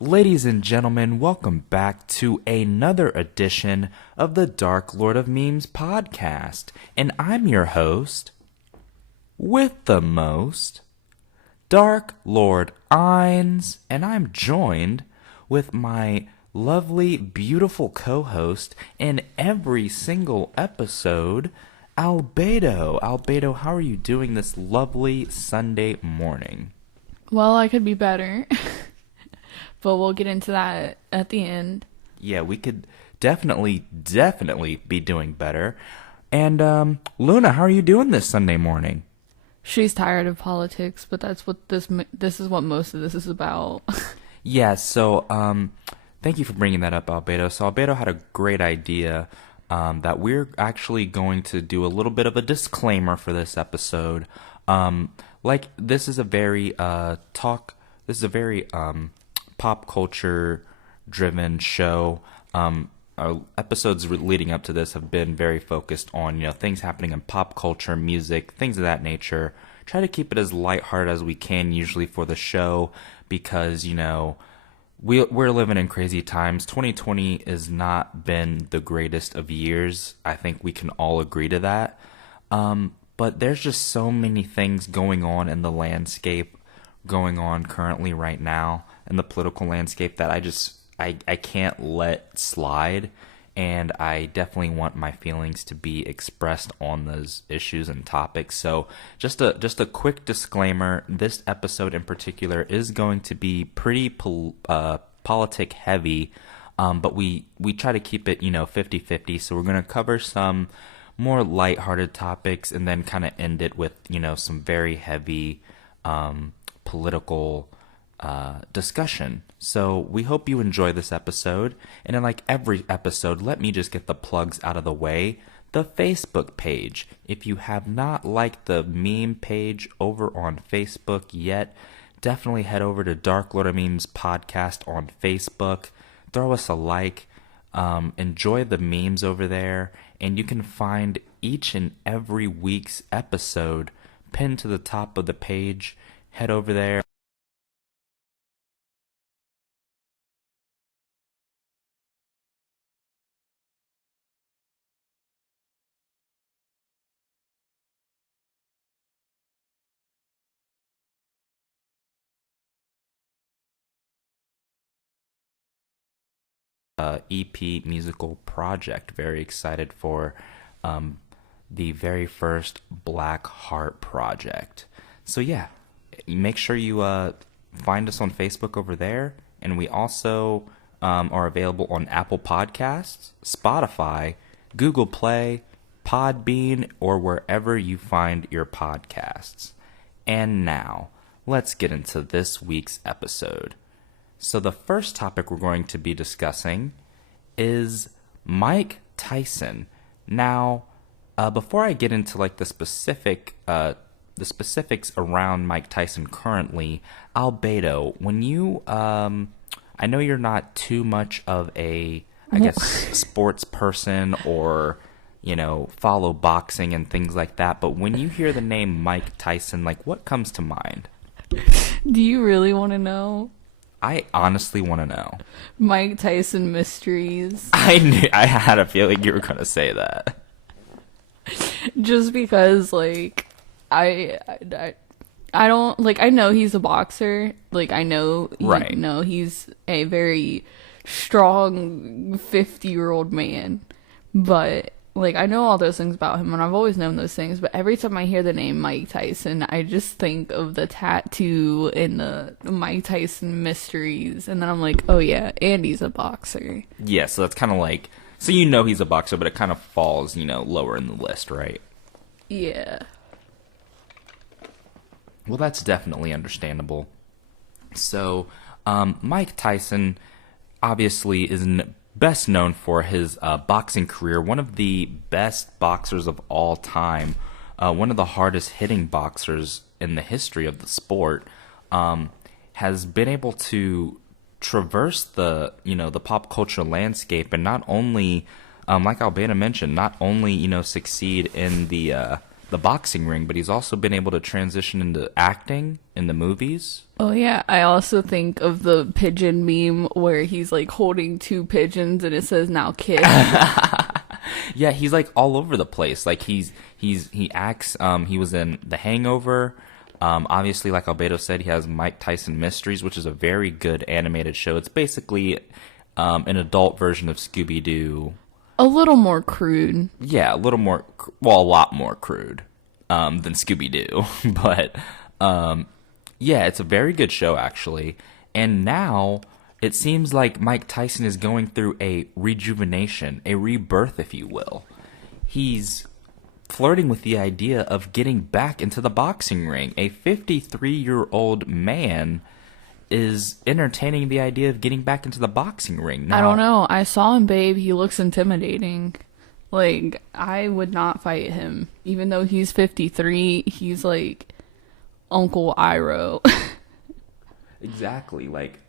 Ladies and gentlemen, welcome back to another edition of the Dark Lord of Memes podcast. And I'm your host, with the most, Dark Lord Ainz, and I'm joined with my lovely, beautiful co-host in every single episode, Albedo. Albedo, how are you doing this lovely Sunday morning? Well, I could be better. But we'll get into that at the end. Yeah, we could definitely be doing better. And Luna, how are you doing this Sunday morning? She's tired of politics, but that's what this is what most of this is about. Yeah, so thank you for bringing that up, Albedo. So Albedo had a great idea that we're actually going to do a little bit of a disclaimer for this episode. This is a very pop culture driven show. Our episodes leading up to this have been very focused on, things happening in pop culture, music, things of that nature. Try to keep it as lighthearted as we can usually for the show because, we're living in crazy times. 2020 has not been the greatest of years. I think we can all agree to that. But there's just so many things going on in the landscape going on currently right now in the political landscape that I can't let slide, and I definitely want my feelings to be expressed on those issues and topics. So just a quick disclaimer, this episode in particular is going to be pretty politic heavy, but we try to keep it 50-50. So we're going to cover some more lighthearted topics and then kind of end it with some very heavy political discussion. So we hope you enjoy this episode. And in like every episode, let me just get the plugs out of the way. The Facebook page. If you have not liked the meme page over on Facebook yet, definitely head over to Dark Lord of Memes podcast on Facebook. Throw us a like. Enjoy the memes over there. And you can find each and every week's episode pinned to the top of the page. Head over there. EP musical project. Very excited for the very first Black Heart project. So yeah, make sure you find us on Facebook over there, and we also are available on Apple Podcasts, Spotify, Google Play, Podbean, or wherever you find your podcasts. And now, let's get into this week's episode. So the first topic we're going to be discussing is Mike Tyson. Now, before I get into like the specifics around Mike Tyson currently, Albedo, when you, I know you're not too much of a, I guess, sports person or, follow boxing and things like that, but when you hear the name Mike Tyson, like what comes to mind? Do you really want to know? I honestly want to know. Mike Tyson mysteries. I had a feeling you were going to say that. Just because, like, I don't, like, I know he's a boxer. Like, I know, right. He's a very strong 50-year-old man. But, like, I know all those things about him, and I've always known those things, but every time I hear the name Mike Tyson, I just think of the tattoo and the Mike Tyson mysteries, and then I'm like, oh yeah, and he's a boxer. Yeah, so that's kind of like, so he's a boxer, but it kind of falls, lower in the list, right? Yeah. Well, that's definitely understandable. So, Mike Tyson obviously is best known for his boxing career, one of the best boxers of all time, one of the hardest hitting boxers in the history of the sport, has been able to traverse the pop culture landscape and not only, like Albedo mentioned, not only succeed in the the boxing ring, but he's also been able to transition into acting in the movies. Oh yeah, I also think of the pigeon meme where he's like holding two pigeons and it says now kiss. Yeah, he's like all over the place. Like he acts. He was in The Hangover. Obviously, like Albedo said, he has Mike Tyson Mysteries, which is a very good animated show. It's basically an adult version of Scooby Doo. A little more crude. Yeah, a little more, well, a lot more crude than Scooby Doo. But yeah, it's a very good show, actually. And now it seems like Mike Tyson is going through a rejuvenation, a rebirth, if you will. He's flirting with the idea of getting back into the boxing ring. A 53-year-old man is entertaining the idea of getting back into the boxing ring. Now, I don't know. I saw him, babe. He looks intimidating. Like, I would not fight him. Even though he's 53, he's like Uncle Iroh. Exactly. Like,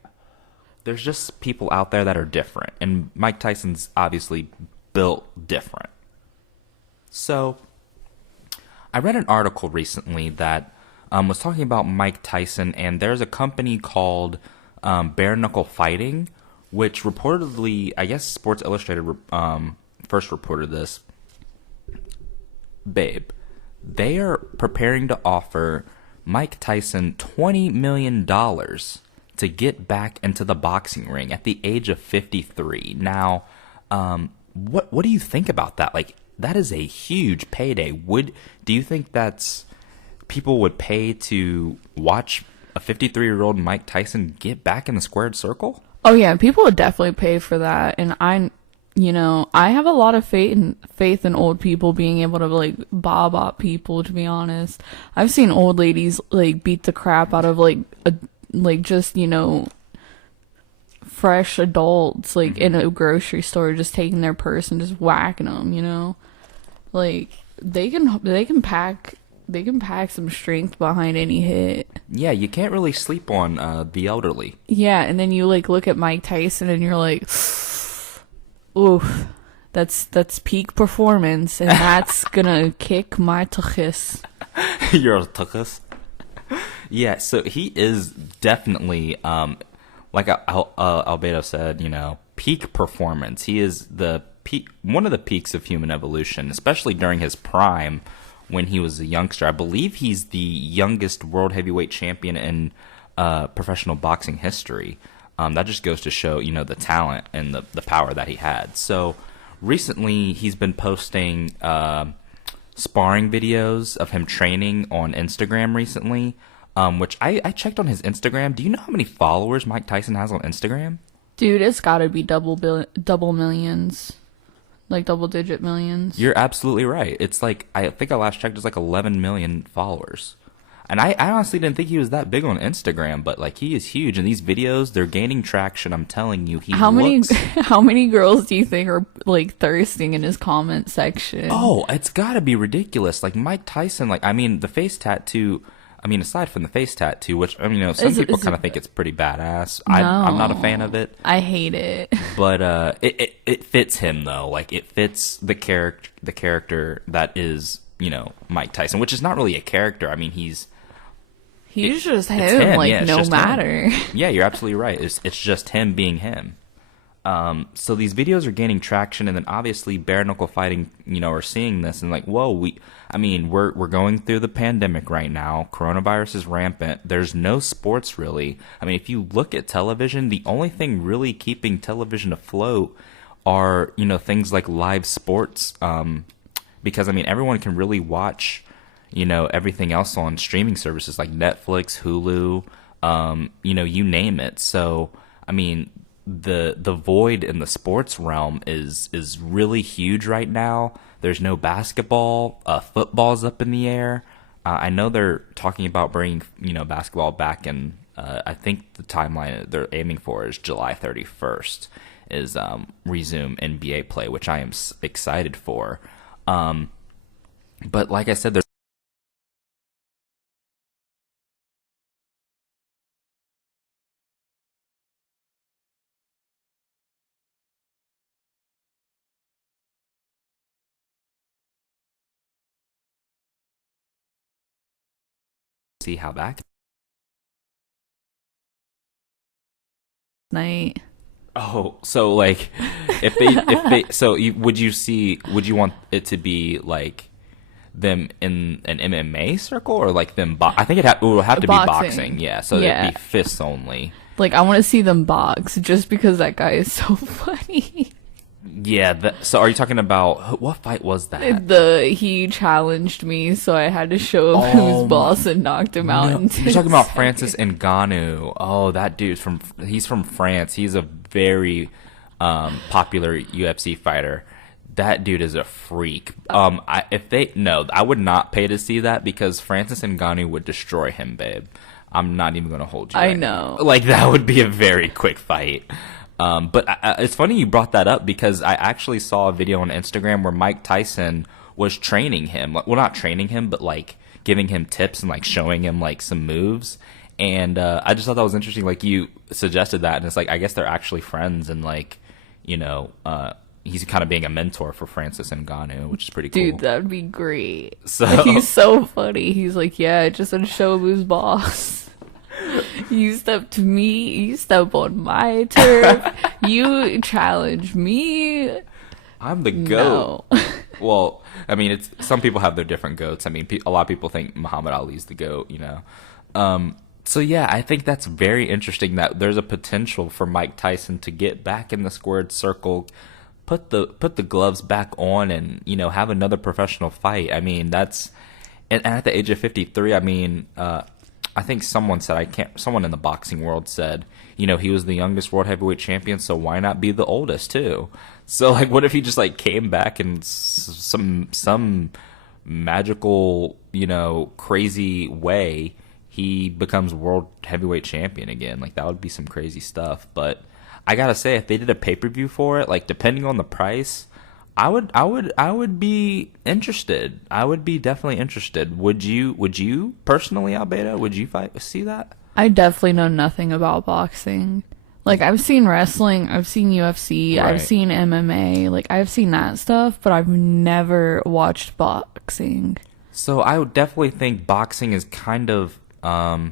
there's just people out there that are different. And Mike Tyson's obviously built different. So, I read an article recently that was talking about Mike Tyson, and there's a company called Bare Knuckle Fighting, which reportedly, I guess Sports Illustrated first reported this. Babe, they are preparing to offer Mike Tyson $20 million to get back into the boxing ring at the age of 53. Now, what do you think about that? Like, that is a huge payday. Do you think that's people would pay to watch a 53-year-old Mike Tyson get back in the squared circle? Oh yeah, people would definitely pay for that. And I have a lot of faith in old people being able to like bob people, to be honest. I've seen old ladies like beat the crap out of just fresh adults like in a grocery store, just taking their purse and just whacking them, like they can pack some strength behind any hit. Yeah, you can't really sleep on the elderly. Yeah, and then you like look at Mike Tyson and you're like, oof, that's peak performance, and that's gonna kick my tuchus. Your tuchus. Yeah, so he is definitely like Albedo said, peak performance. He is the peak, one of the peaks of human evolution, especially during his prime when he was a youngster. I believe he's the youngest world heavyweight champion in professional boxing history. That just goes to show, the talent and the power that he had. So recently he's been posting sparring videos of him training on Instagram recently, which I checked on his Instagram. Do you know how many followers Mike Tyson has on Instagram? Dude, it's gotta be double millions. Like double-digit millions. You're absolutely right. It's like, I think I last checked, it's like 11 million followers. And I honestly didn't think he was that big on Instagram, but like he is huge. And these videos, they're gaining traction. I'm telling you, how many girls do you think are like thirsting in his comment section? Oh, it's got to be ridiculous. Like Mike Tyson, like the face tattoo. Aside from the face tattoo, which some people kind of think it's pretty badass. No, I'm not a fan of it. I hate it. But it fits him though. Like it fits the character that is Mike Tyson, which is not really a character. He's just him. Like yeah, no matter. Yeah, you're absolutely right. It's just him being him. So these videos are gaining traction, and then obviously bare knuckle fighting, are seeing this and like, whoa, we're going through the pandemic right now. Coronavirus is rampant. There's no sports really. If you look at television, the only thing really keeping television afloat are, things like live sports. Because everyone can really watch, everything else on streaming services like Netflix, Hulu, you name it. So, the void in the sports realm is really huge right now. There's no basketball. Football's up in the air. I know they're talking about bringing basketball back, and I think the timeline they're aiming for is July 31st is resume NBA play, which I am excited for. But like I said, there's see how that. Night. Oh, so like, if they would you want it to be like them in an MMA circle or like them? I think it would have to be boxing. Yeah, so it'd be fists only. Like, I want to see them box just because that guy is so funny. Yeah. So are you talking about what fight was that? He challenged me, so I had to show him who's boss and knocked him out. In 10 You're talking about seconds. Francis Ngannou. Oh, that dude's he's from France. He's a very popular UFC fighter. That dude is a freak. I would not pay to see that because Francis Ngannou would destroy him, babe. I'm not even going to hold you. I know. Like, that would be a very quick fight. But it's funny you brought that up because I actually saw a video on Instagram where Mike Tyson was training him. Well, not training him, but like giving him tips and like showing him like some moves. And I just thought that was interesting. Like, you suggested that, and it's like, I guess they're actually friends, and like, he's kind of being a mentor for Francis Ngannou, which is pretty cool. Dude, that'd be great. So he's so funny. He's like, yeah, I just had to show him who's boss. You step to me, you step on my turf, you challenge me. I'm the GOAT. No. Well, I mean, it's some people have their different GOATs. I mean, a lot of people think Muhammad Ali's the GOAT, So yeah, I think that's very interesting that there's a potential for Mike Tyson to get back in the squared circle, put the gloves back on, and have another professional fight. I mean, and at the age of 53, I mean, I think someone in the boxing world said, he was the youngest world heavyweight champion, so why not be the oldest too? So like, what if he just like came back in some magical, crazy way, he becomes world heavyweight champion again? Like, that would be some crazy stuff. But I gotta say, if they did a pay-per-view for it, like, depending on the price, I would be interested. I would be definitely interested. Would you personally, Albedo? Would you see that? I definitely know nothing about boxing. Like, I've seen wrestling, I've seen UFC, Right. I've seen MMA, like, I've seen that stuff, but I've never watched boxing. So I would definitely think boxing is kind of, I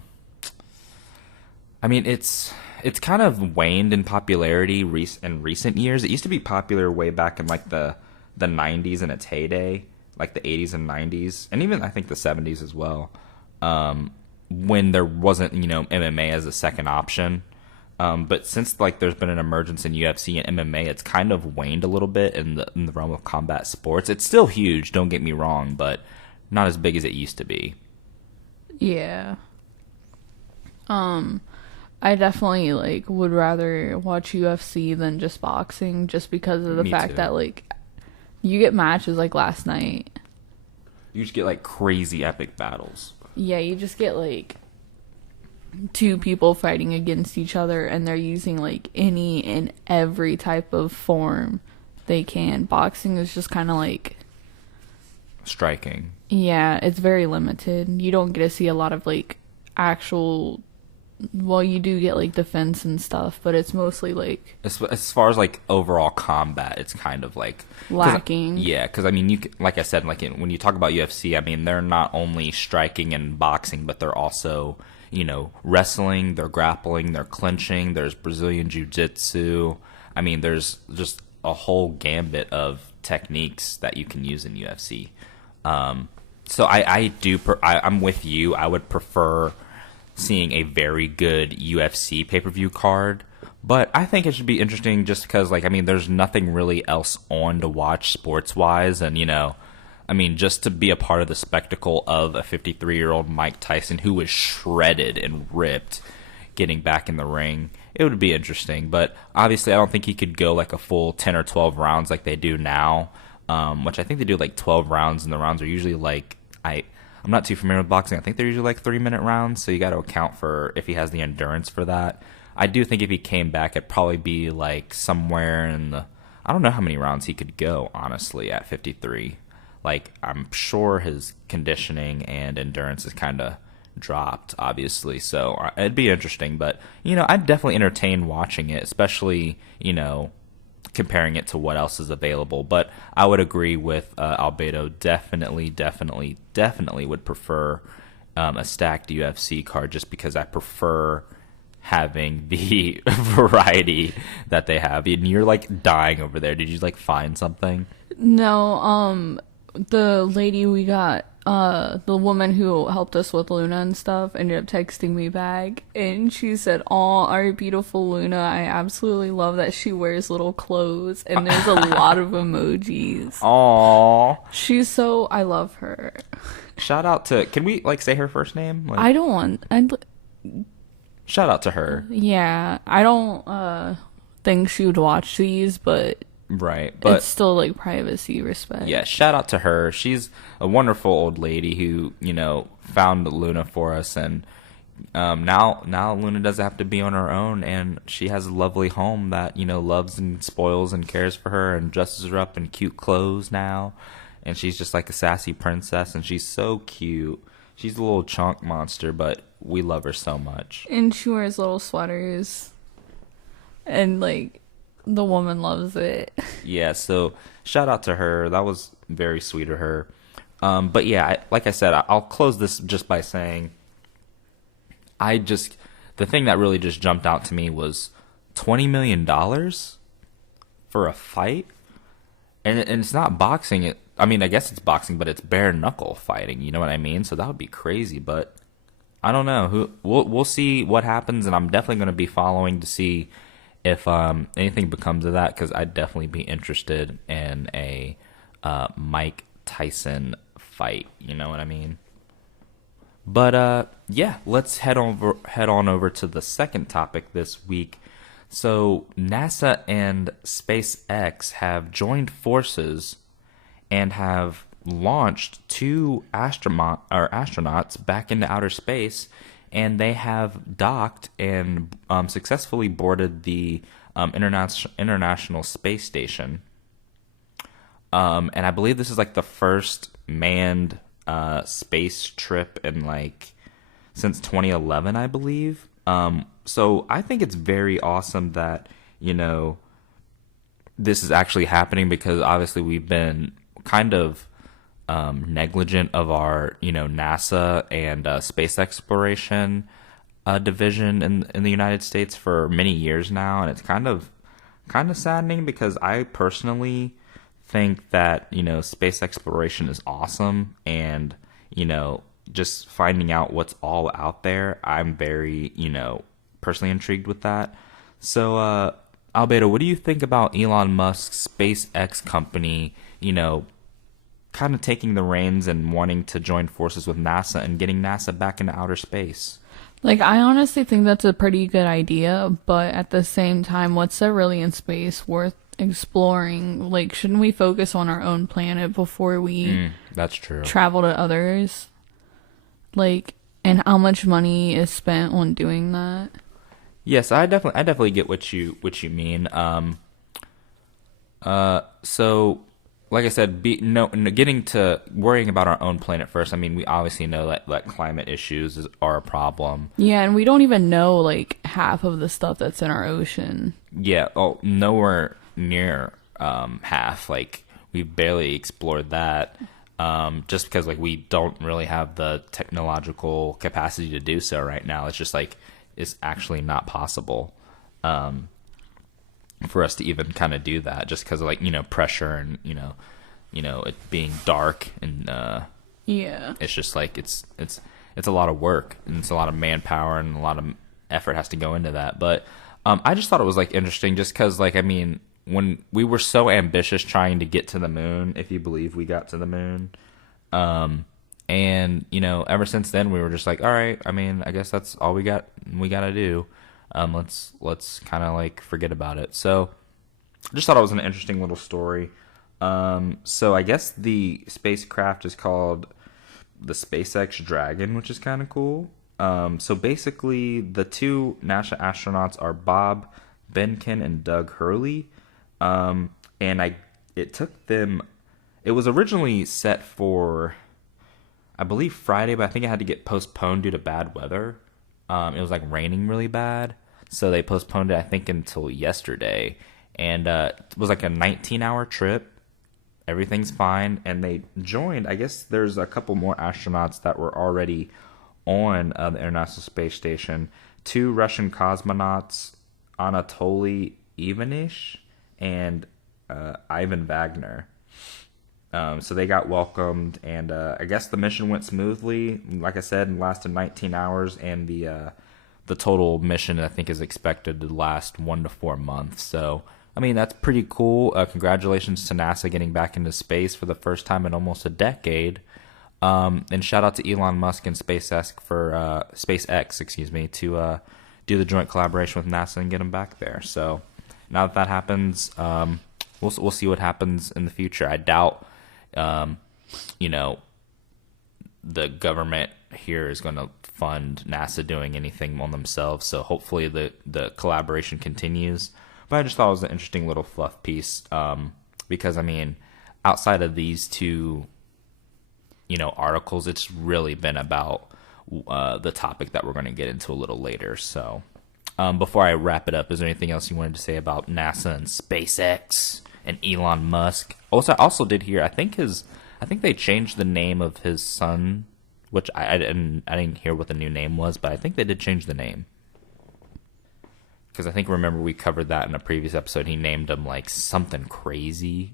mean, it's kind of waned in popularity in recent years. It used to be popular way back in like the 90s in its heyday, like the 80s and 90s, and even I think the 70s as well, when there wasn't, MMA as a second option. But since like there's been an emergence in UFC and MMA, it's kind of waned a little bit in the realm of combat sports. It's still huge, don't get me wrong, but not as big as it used to be. Yeah. I definitely like would rather watch UFC than just boxing, just because of the Me fact too. that like you get matches like last night. You just get like crazy epic battles. Yeah, you just get like two people fighting against each other, and they're using like any and every type of form they can. Boxing is just kind of like, Striking. yeah, it's very limited. You don't get to see a lot of like actual, well, you do get like defense and stuff, but it's mostly like As far as like overall combat, it's kind of like lacking. Yeah, because I mean, like I said, like when you talk about UFC, I mean, they're not only striking and boxing, but they're also wrestling, they're grappling, they're clinching. There's Brazilian jiu-jitsu. I mean, there's just a whole gambit of techniques that you can use in UFC. So I'm with you. I would prefer seeing a very good UFC pay-per-view card, but I think it should be interesting just because, like, I mean, there's nothing really else on to watch sports-wise, and, I mean, just to be a part of the spectacle of a 53-year-old Mike Tyson who was shredded and ripped getting back in the ring, it would be interesting. But obviously, I don't think he could go like a full 10 or 12 rounds like they do now, which I think they do like 12 rounds, and the rounds are usually like, I'm not too familiar with boxing. I think they're usually like 3-minute rounds, so you got to account for if he has the endurance for that. I do think if he came back, it'd probably be like somewhere in the, I don't know how many rounds he could go, honestly, at 53. Like, I'm sure his conditioning and endurance is kind of dropped, obviously, so it'd be interesting. But, I'd definitely entertain watching it, especially, comparing it to what else is available. But I would agree with Albedo. Definitely would prefer a stacked UFC card just because I prefer having the variety that they have. And you're like dying over there. Did you like find something? No, the lady we got, the woman who helped us with Luna and stuff ended up texting me back, and she said, "Aw, our beautiful Luna, I absolutely love that she wears little clothes," and there's a lot of emojis. Aww. I love her. Shout out to, can we like say her first name? Like, I don't want, shout out to her. yeah, I don't, think she would watch these, but Right, but it's still like privacy respect. yeah, shout out to her. She's a wonderful old lady who, found Luna for us, and now Luna doesn't have to be on her own, and she has a lovely home that, loves and spoils and cares for her and dresses her up in cute clothes now, and she's just like a sassy princess, and she's so cute. She's a little chunk monster, but we love her so much. And she wears little sweaters, and like, the woman loves it. Yeah, so shout out to her. That was very sweet of her. But yeah, like I said, I'll close this just by saying, the thing that really just jumped out to me was $20 million for a fight, and it's not boxing. I mean, I guess it's boxing, but it's bare knuckle fighting. You know what I mean? So that would be crazy. But I don't know. We'll see what happens, and I'm definitely going to be following to see if anything becomes of that, because I'd definitely be interested in a Mike Tyson fight. You know what I mean? But yeah, let's head on over to the second topic this week. So NASA and SpaceX have joined forces and have launched two astronauts back into outer space, and they have docked and successfully boarded the International Space Station. And I believe this is like the first manned space trip in since 2011, I believe. So I think it's very awesome that, this is actually happening, because obviously we've been kind of negligent of our, NASA and space exploration division in the United States for many years now, and it's kind of saddening, because I personally think that space exploration is awesome, and just finding out what's all out there, I'm very personally intrigued with that. So Albedo, what do you think about Elon Musk's SpaceX company, kind of taking the reins and wanting to join forces with NASA and getting NASA back into outer space? Like, I honestly think that's a pretty good idea, but at the same time, what's there really in space worth exploring? Like, shouldn't we focus on our own planet before we that's true. travel to others? Like, and how much money is spent on doing that? Yes, I definitely get what you mean. So like I said, getting to worrying about our own planet first. I mean, we obviously know that climate issues are a problem. Yeah, and we don't even know like half of the stuff that's in our ocean. Yeah, nowhere near half. Like, we've barely explored that. Just because we don't really have the technological capacity to do so right now. It's just it's actually not possible for us to even kind of do that, just because of pressure and it being dark, and yeah, it's just it's a lot of work, and it's a lot of manpower, and a lot of effort has to go into that. But I just thought it was interesting, just because when we were so ambitious trying to get to the moon, if you believe we got to the moon, and ever since then we were just all right, I mean, I guess that's all we got to do. Let's kind of forget about it. So I just thought it was an interesting little story. So I guess the spacecraft is called the SpaceX Dragon, which is kind of cool. So basically the two NASA astronauts are Bob Behnken and Doug Hurley. And it was originally set for, I believe, Friday, but I think it had to get postponed due to bad weather. It was raining really bad, so they postponed it, I think, until yesterday. And it was a 19-hour trip. Everything's fine, and they joined. I guess there's a couple more astronauts that were already on the International Space Station 2 Russian cosmonauts, Anatoly Ivanich and Ivan Wagner. So they got welcomed, and I guess the mission went smoothly. Like I said, it lasted 19 hours, and the total mission, I think, is expected to last 1 to 4 months. So, I mean, that's pretty cool. Congratulations to NASA getting back into space for the first time in almost a decade. And shout out to Elon Musk and SpaceX to do the joint collaboration with NASA and get them back there. So now that happens, we'll see what happens in the future. I doubt, the government here is going to fund NASA doing anything on themselves. So hopefully the collaboration continues. But I just thought it was an interesting little fluff piece, because, I mean, outside of these two, articles, it's really been about the topic that we're going to get into a little later. So before I wrap it up, is there anything else you wanted to say about NASA and SpaceX and Elon Musk? I also did hear, I think they changed the name of his son, which I didn't hear what the new name was, but I think they did change the name. Because I think, remember, we covered that in a previous episode. He named him, like, something crazy.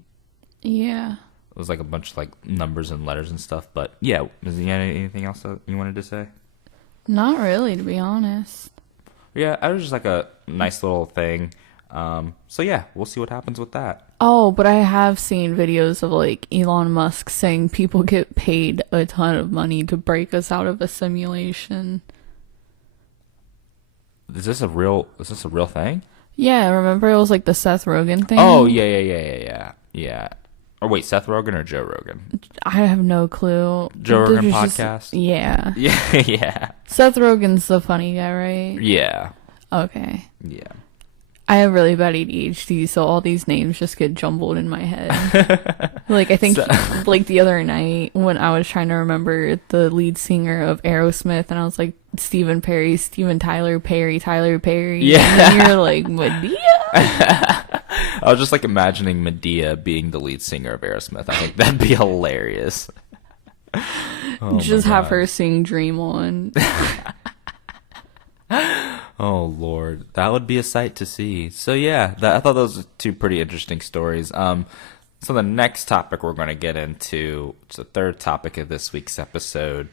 Yeah. It was, like, a bunch of, like, numbers and letters and stuff. But, yeah, is there anything else that you wanted to say? Not really, to be honest. Yeah, it was just, like, a nice little thing. So, yeah, we'll see what happens with that. Oh, but I have seen videos of, like, Elon Musk saying people get paid a ton of money to break us out of a simulation. Is this a real thing? Yeah, remember it was like the Seth Rogen thing? Oh, yeah. Or wait, Seth Rogen or Joe Rogan? I have no clue. Joe Rogan podcast? Yeah. Yeah. Seth Rogen's the funny guy, right? Yeah. Okay. Yeah. I have really bad ADHD, so all these names just get jumbled in my head. Like, I think, like, the other night when I was trying to remember the lead singer of Aerosmith, and I was like, Stephen Tyler Perry. Yeah. And then you're like, Medea? I was just, like, imagining Medea being the lead singer of Aerosmith. I think that'd be hilarious. Just have her sing Dream On. Oh, Lord. That would be a sight to see. So, yeah, I thought those were two pretty interesting stories. So the next topic we're going to get into, it's the third topic of this week's episode,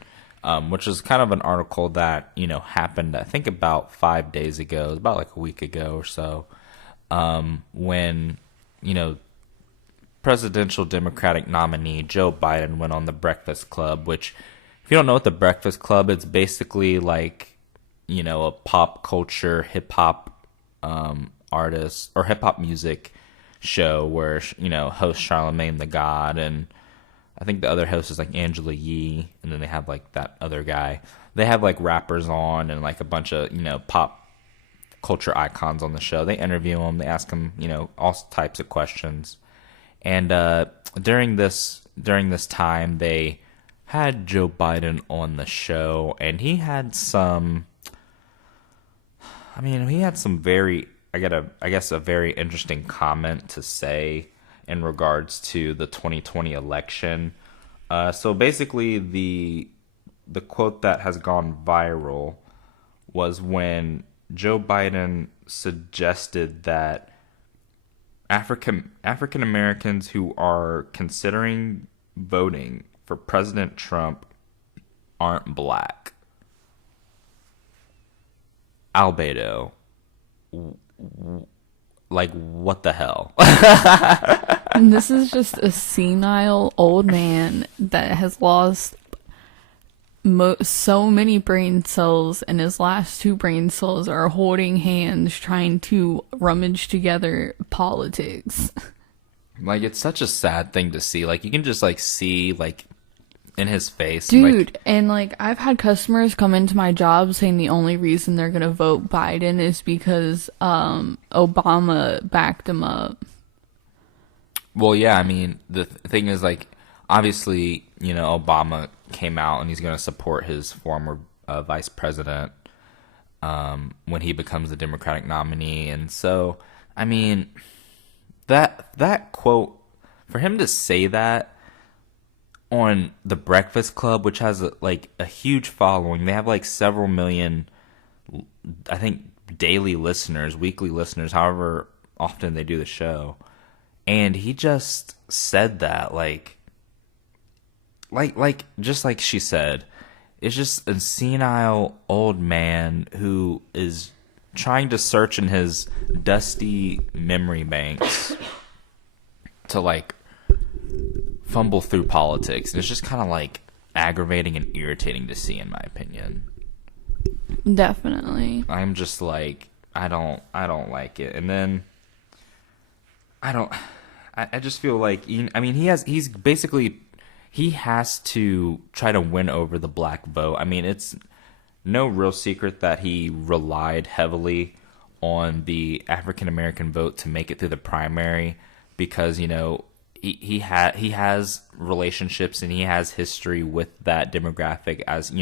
which is kind of an article that, happened, I think, about 5 days ago. It was about, like, a week ago or so, when, presidential Democratic nominee Joe Biden went on The Breakfast Club, which, if you don't know what The Breakfast Club, it's basically like, a pop culture hip hop artist or hip hop music show where, host Charlamagne the God, and I think the other host is like Angela Yee, and then they have like that other guy. They have like rappers on and like a bunch of, pop culture icons on the show. They interview them, they ask them, all types of questions. And during this time, they had Joe Biden on the show, and he had some very, I guess a very interesting comment to say in regards to the 2020 election. So basically the quote that has gone viral was when Joe Biden suggested that African Americans who are considering voting for President Trump aren't black. Albedo, like, what the hell? And this is just a senile old man that has lost so many brain cells, and his last two brain cells are holding hands trying to rummage together politics. Like, it's such a sad thing to see. Like, you can just, like, see, like, in his face. Dude, like, and, like, I've had customers come into my job saying the only reason they're gonna vote Biden is because, Obama backed him up. Well, yeah, I mean, the thing is, like, obviously, Obama came out and he's going to support his former vice president when he becomes the Democratic nominee. And so, I mean, that quote, for him to say that, on The Breakfast Club, which has a huge following. They have like several million, I think, daily listeners, weekly listeners, however often they do the show. And he just said that just like she said, it's just a senile old man who is trying to search in his dusty memory banks to like fumble through politics. And it's just kind of like aggravating and irritating to see, in my opinion. Definitely. I'm just like, I don't like it. And then I just feel like, he has to try to win over the black vote. I mean, it's no real secret that he relied heavily on the African American vote to make it through the primary because, he has relationships and he has history with that demographic as,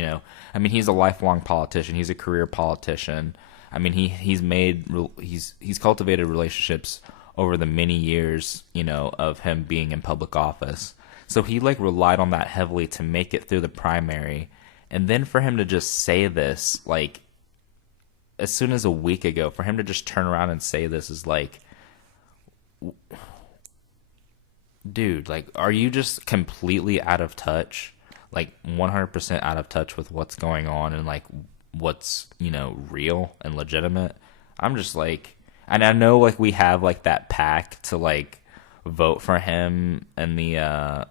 he's a lifelong politician. He's a career politician. I mean, he's cultivated relationships over the many years, of him being in public office. So he relied on that heavily to make it through the primary. And then for him to just say this, as soon as a week ago, for him to just turn around and say this is dude, are you just completely out of touch? 100% out of touch with what's going on and what's, real and legitimate? I'm just and I know we have that pact to vote for him and the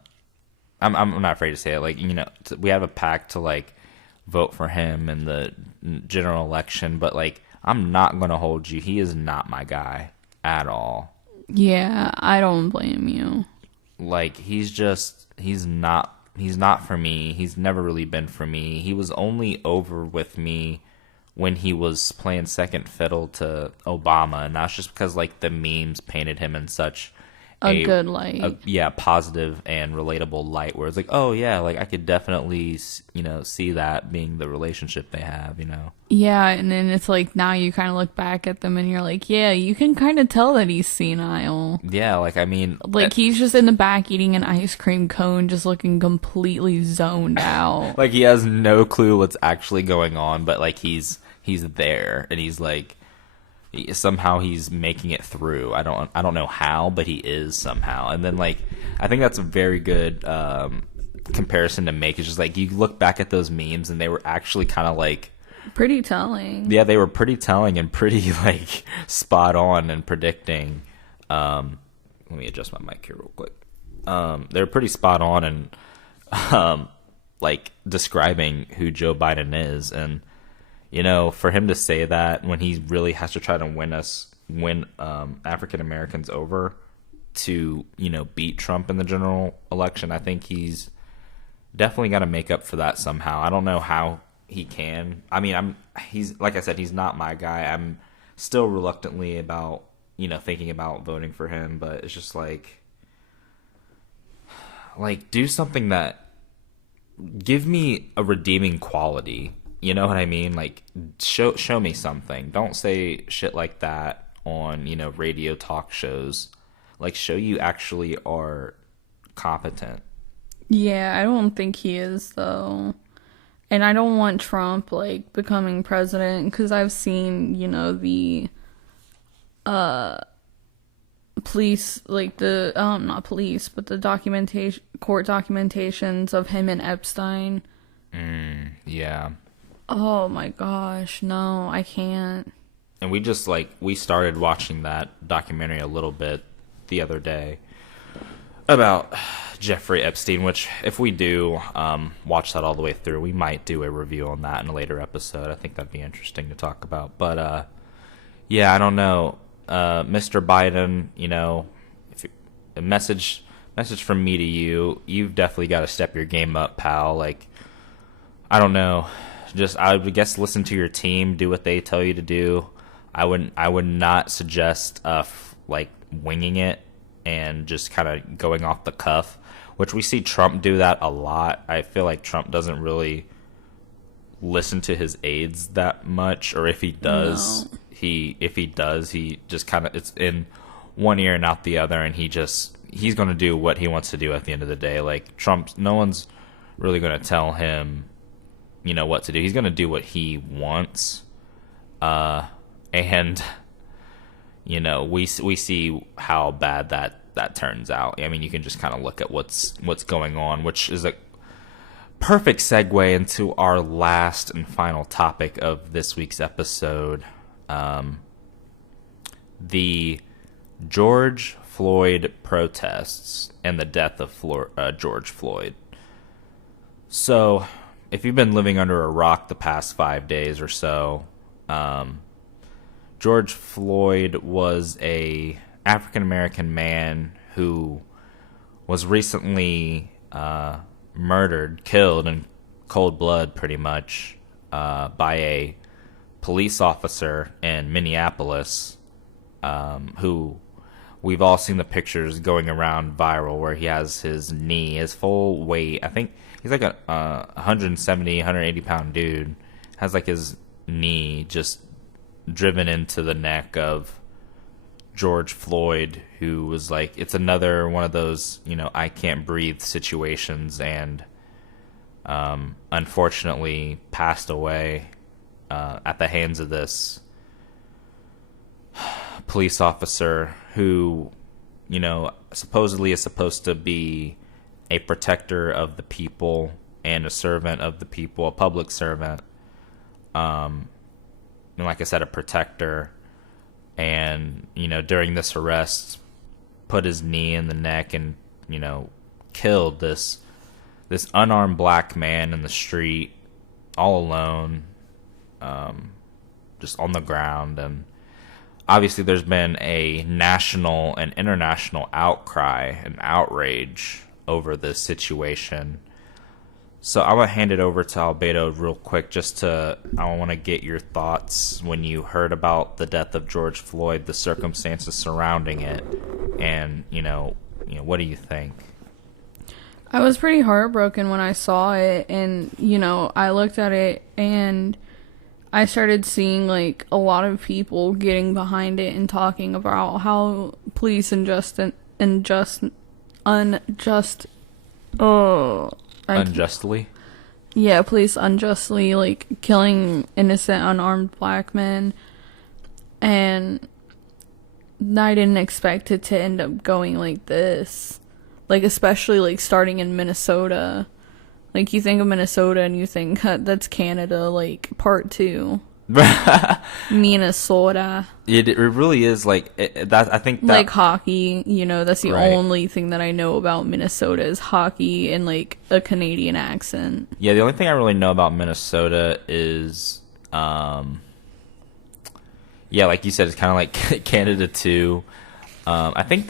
I'm not afraid to say it, we have a pact to vote for him in the general election, but I'm not gonna hold you. He is not my guy at all. Yeah, I don't blame you. He's not for me. He's never really been for me. He was only over with me when he was playing second fiddle to Obama, and that's just because the memes painted him in such a good light. Positive and relatable light, where it's oh yeah, I could definitely see that being the relationship they have, Yeah, and then it's now you kind of look back at them and you're yeah, you can kind of tell that he's senile. Yeah, he's just in the back eating an ice cream cone, just looking completely zoned out. He has no clue what's actually going on, but he's there and he's somehow he's making it through. I don't know how, but he is somehow. And then I think that's a very good comparison to make. It's just you look back at those memes and they were actually kind of pretty telling. Yeah, they were pretty telling and pretty spot on and predicting. Let me adjust my mic here real quick. They were pretty spot on and describing who Joe Biden is. And for him to say that when he really has to try to win African Americans over to, beat Trump in the general election, I think he's definitely got to make up for that somehow. I don't know how he can. I mean, he's like I said, he's not my guy. I'm still reluctantly about, thinking about voting for him, but it's just do something that give me a redeeming quality. You know what I mean? Show me something. Don't say shit like that on, radio talk shows. Show you actually are competent. Yeah, I don't think he is, though. And I don't want Trump, becoming president, because I've seen, the, police, not police, but the court documentations of him and Epstein. Yeah. Oh my gosh, no, I can't. And we just we started watching that documentary a little bit the other day about Jeffrey Epstein, which if we do watch that all the way through, we might do a review on that in a later episode. I think that'd be interesting to talk about. But yeah, I don't know. Mr. Biden, if a message from me to you, you've definitely got to step your game up, pal. I don't know. I would guess listen to your team, do what they tell you to do. I would not suggest winging it and just kind of going off the cuff, which we see Trump do that a lot. I feel like Trump doesn't really listen to his aides that much, or if he does, No. he just kind of, it's in one ear and out the other, and he just he's going to do what he wants to do at the end of the day. Like, no one's really going to tell him, what to do. He's going to do what he wants. And, we see how bad that turns out. I mean, you can just kind of look at what's going on, which is a perfect segue into our last and final topic of this week's episode. The George Floyd protests and the death of George Floyd. So, if you've been living under a rock the past 5 days or so, George Floyd was a African American man who was recently killed in cold blood, pretty much, by a police officer in Minneapolis, who we've all seen the pictures going around viral where he has his full weight. I think he's like a 170, 180 pound dude, has like his knee just driven into the neck of George Floyd, who was like, it's another one of those, I can't breathe situations, and unfortunately passed away at the hands of this police officer who, supposedly is supposed to be a protector of the people and a servant of the people, a public servant. And like I said, a protector. And, during this arrest, put his knee in the neck and, killed this unarmed black man in the street, all alone, just on the ground. And obviously there's been a national and international outcry and outrage over this situation. So I want to hand it over to Albedo real quick, I want to get your thoughts when you heard about the death of George Floyd, the circumstances surrounding it, and, what do you think? I was pretty heartbroken when I saw it, and, I looked at it and I started seeing, like, a lot of people getting behind it and talking about how police unjustly, police unjustly, like, killing innocent, unarmed black men. And I didn't expect it to end up going like this. Like, especially, like, starting in Minnesota. Like, you think of Minnesota and you think, that's Canada, like, part 2. Minnesota. It really is, like, I think that... Like, hockey, that's the Right. only thing that I know about Minnesota is hockey and, like, a Canadian accent. Yeah, the only thing I really know about Minnesota is, like you said, it's kind of like Canada too. I think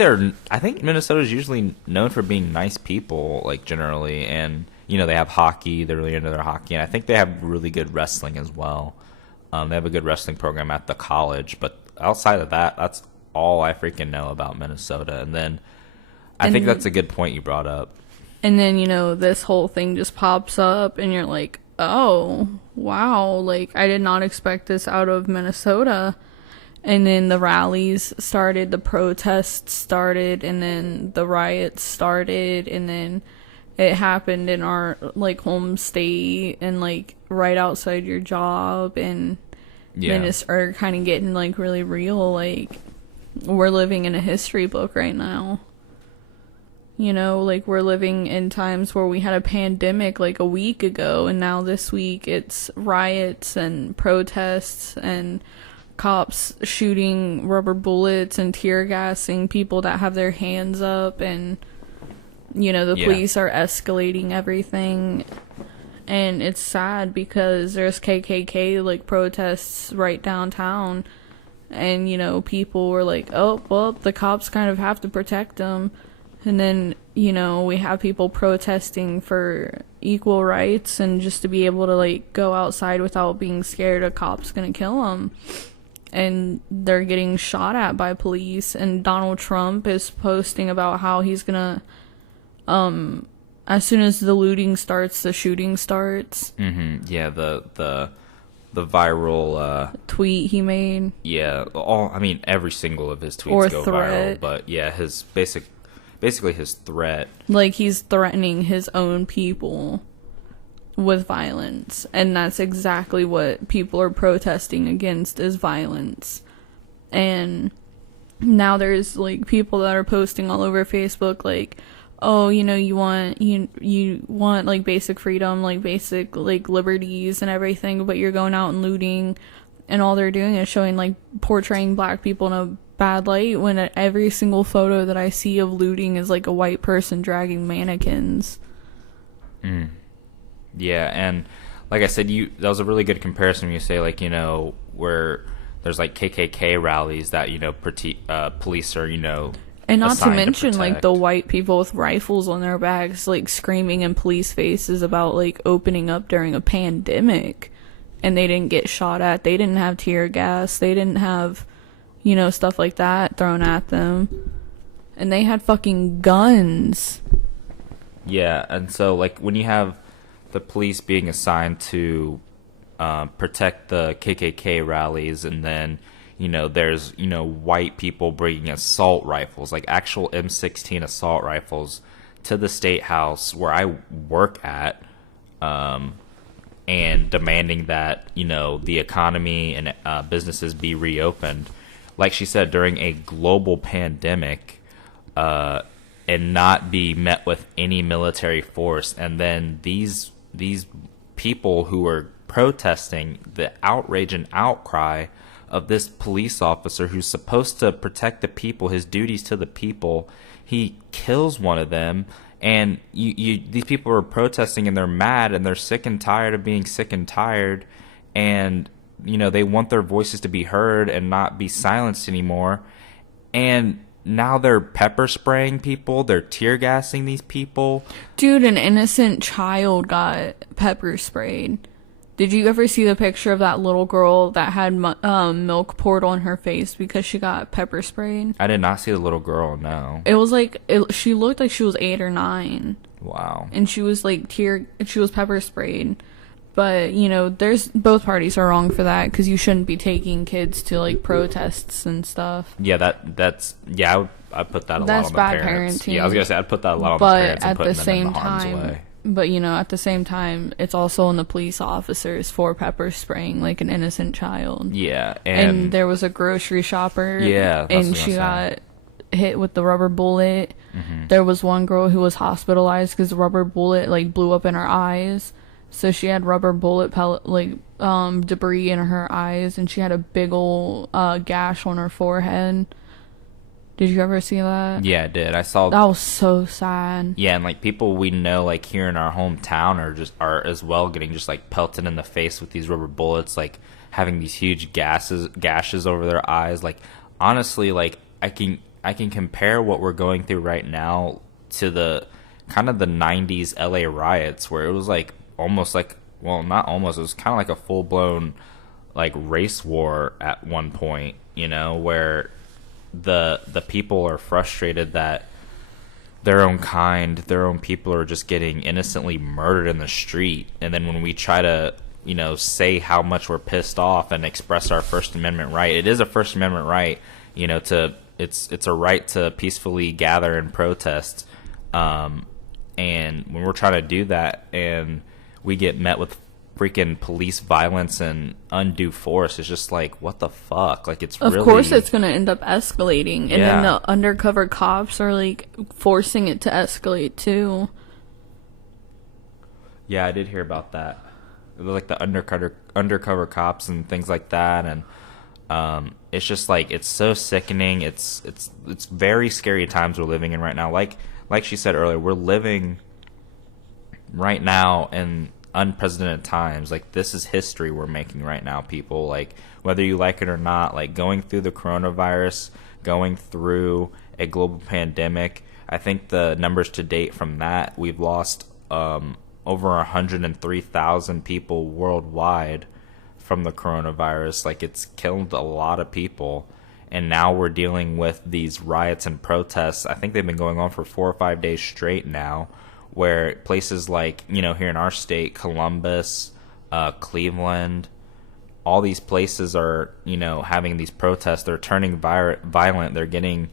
Minnesota's usually known for being nice people, like, generally, and they have hockey. They're really into their hockey, and I think they have really good wrestling as well. They have a good wrestling program at the college, but outside of that, that's all I freaking know about Minnesota. And then I think that's a good point you brought up. And then, this whole thing just pops up and you're like, oh, wow, like, I did not expect this out of Minnesota. And then the rallies started, the protests started, and then the riots started, and then it happened in our, like, home state and, like, right outside your job, and then it started kind of getting, like, really real. Like, we're living in a history book right now. Like, we're living in times where we had a pandemic, like, a week ago, and now this week it's riots and protests and cops shooting rubber bullets and tear gassing people that have their hands up, and the police are escalating everything. And it's sad because there's KKK, like, protests right downtown, and people were like, oh, well, the cops kind of have to protect them. And then we have people protesting for equal rights and just to be able to, like, go outside without being scared a cop's gonna kill them. And they're getting shot at by police, and Donald Trump is posting about how he's gonna as soon as the looting starts, the shooting starts. Yeah, the viral tweet he made. Yeah, every single of his tweets Or go threat. viral, but yeah, his basic basically his threat. Like, he's threatening his own people with violence. And that's exactly what people are protesting against, is violence. And now there's, like, people that are posting all over Facebook, like, oh, you know, you want like basic freedom, like basic like liberties and everything, but you're going out and looting, and all they're doing is showing, like, portraying black people in a bad light, when every single photo that I see of looting is like a white person dragging mannequins. Yeah, and like I said, that was a really good comparison when you say, like, you know, where there's like KKK rallies that, you know, police are, you know, and not to mention, like, the white people with rifles on their backs, like, screaming in police faces about, like, opening up during a pandemic, and they didn't get shot at. They didn't have tear gas. They didn't have, you know, stuff like that thrown at them. And they had fucking guns. Yeah, and so, like, when you have the police being assigned to protect the KKK rallies, and then, you know, there's, you know, white people bringing assault rifles, like actual M16 assault rifles, to the state house where I work at, and demanding that, you know, the economy and businesses be reopened, like she said, during a global pandemic, and not be met with any military force. And then these people who are protesting, the outrage and outcry of this police officer who's supposed to protect the people, his duties to the people, he kills one of them. And these people are protesting, and they're mad, and they're sick and tired of being sick and tired, and, you know, they want their voices to be heard and not be silenced anymore. And now they're pepper spraying people, they're tear gassing these people. Dude, an innocent child got pepper sprayed. Did you ever see the picture of that little girl that had milk poured on her face because she got pepper sprayed? I did not see the little girl, no. It was like, she looked like she was 8 or 9. Wow. And she was like she was pepper sprayed. But, you know, both parties are wrong for that, because you shouldn't be taking kids to, like, protests and stuff. Yeah, I'd put that a lot on the parents. That's bad parenting. Yeah, I was gonna say I'd put that a lot on the parents and putting them in harm's way. But, you know, at the same time, it's also on the police officers for pepper spraying, like, an innocent child. Yeah, and there was a grocery shopper. Yeah, and she got hit with the rubber bullet. Mm-hmm. There was one girl who was hospitalized because the rubber bullet, like, blew up in her eyes. So she had rubber bullet debris in her eyes, and she had a big ol' gash on her forehead. Did you ever see that? Yeah, I did. I saw. That was so sad. Yeah, and, like, people we know, like, here in our hometown are as well getting just, like, pelted in the face with these rubber bullets, like, having these huge gashes over their eyes. Like, honestly, like, I can compare what we're going through right now to the kind of the 90s LA riots, where it was like almost like, well, not almost, it was kind of like a full-blown, like, race war at one point, you know, where the people are frustrated that their own people are just getting innocently murdered in the street. And then when we try to, you know, say how much we're pissed off and express our First Amendment right, it is a First Amendment right, you know, it's a right to peacefully gather and protest. And when we're trying to do that and we get met with freaking police violence and undue force, it's just like, what the fuck? Like, it's of really... course it's going to end up escalating. And then the undercover cops are, like, forcing it to escalate, too. Yeah, I did hear about that. Like, the undercover cops and things like that. And it's just, like, it's so sickening. It's very scary times we're living in right now. Like she said earlier, we're living right now in unprecedented times. Like, this is history we're making right now, people. Like, whether you like it or not, like, going through the coronavirus, going through a global pandemic, I think the numbers to date from that, we've lost over 103,000 people worldwide from the coronavirus. Like, it's killed a lot of people. And now we're dealing with these riots and protests. I think they've been going on for 4 or 5 days straight now, where places like, you know, here in our state, Columbus, Cleveland, all these places are, you know, having these protests. They're turning violent. They're getting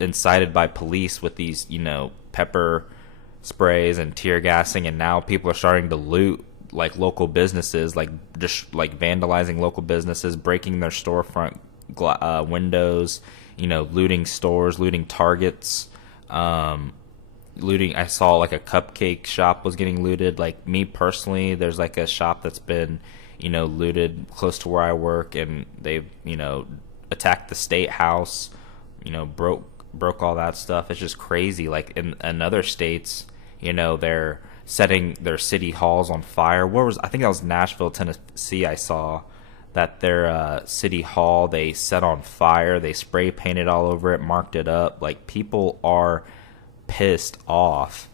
incited by police with these, pepper sprays and tear gassing, and now people are starting to loot like local businesses, like just like vandalizing local businesses, breaking their storefront windows, looting stores, looting Targets, looting. I saw like a cupcake shop was getting looted. Like me personally, there's like a shop that's been, looted close to where I work, and they've, attacked the state house, broke all that stuff. It's just crazy. Like in other states, they're setting their city halls on fire. I think that was Nashville, Tennessee. I saw that their city hall, they set on fire. They spray painted all over it, marked it up. Like, people are pissed off.